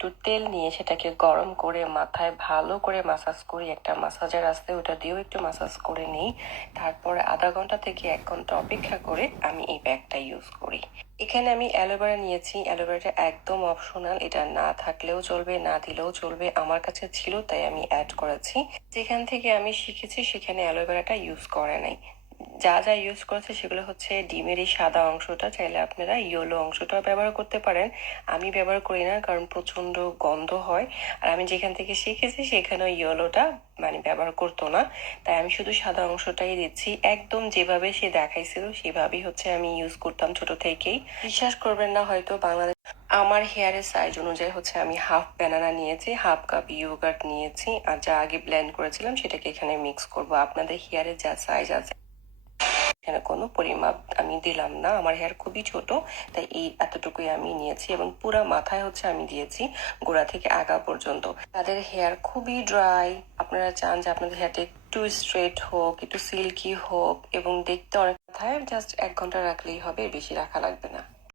একটু তেল নিয়ে সেটাকে গরম করে মাথায় ভালো করে মাসাজ করি। একটা মাসাজার আসতে ওটা দিয়েও একটু মাসাজ করে নিই। তারপরে আধা ঘন্টা থেকে 1 ঘন্টা অপেক্ষা করে আমি এই প্যাকটা ইউজ করি। এখানে আমি অ্যালোভেরা নিয়েছি। অ্যালোভেরাটা একদম অপশনাল, এটা না থাকলেও চলবে, না দিলেও চলবে। আমার কাছে ছিল তাই আমি অ্যাড করেছি। যেখান থেকে আমি শিখেছি সেখানে অ্যালোভেরাটা ইউজ করে নাই। যা যা ইউজ করেছে সেগুলো হচ্ছে ডিমের এই সাদা অংশটা, চাইলে আপনারা ইয়েলো অংশটাও ব্যবহার করতে পারেন। আমি ব্যবহার করি না কারণ প্রচন্ড গন্ধ হয়। আর আমি যেখান থেকে শিখেছি সেখানে ইয়েলোটা ব্যবহার করতো না, তাই আমি শুধু সাদা অংশটাই দিচ্ছি। একদম যেভাবে সে দেখাইছিল সেভাবেই হচ্ছে আমি ইউজ করতাম ছোট থেকেই। বিশ্বাস করবেন না হয়তো, বাংলাদেশ আমার হেয়ারের সাইজ অনুযায়ী হচ্ছে আমি হাফ ব্যানানা নিয়েছি, হাফ কাপ ইয়োগার্ট নিয়েছি, আর যা আগে ব্লেন্ড করেছিলাম সেটাকে এখানে মিক্স করব। আপনাদের হেয়ারের যা সাইজ আছে এখানে কোনো পরিমাপ আমি দিলাম না, আমার হেয়ার খুবই ছোট, তাই এই এতটুকুই আমি নিয়েছি। এবং পুরা মাথায় হচ্ছে আমি দিয়েছি, গোড়া থেকে আগা পর্যন্ত। তাদের হেয়ার খুবই ড্রাই, আপনারা চান যে আপনাদের হেয়ারটা একটু স্ট্রেট হোক, একটু সিল্কি হোক এবং দেখতে অনেক, মাথায় জাস্ট 1 ঘন্টা রাখলেই হবে, বেশি রাখা লাগবে না।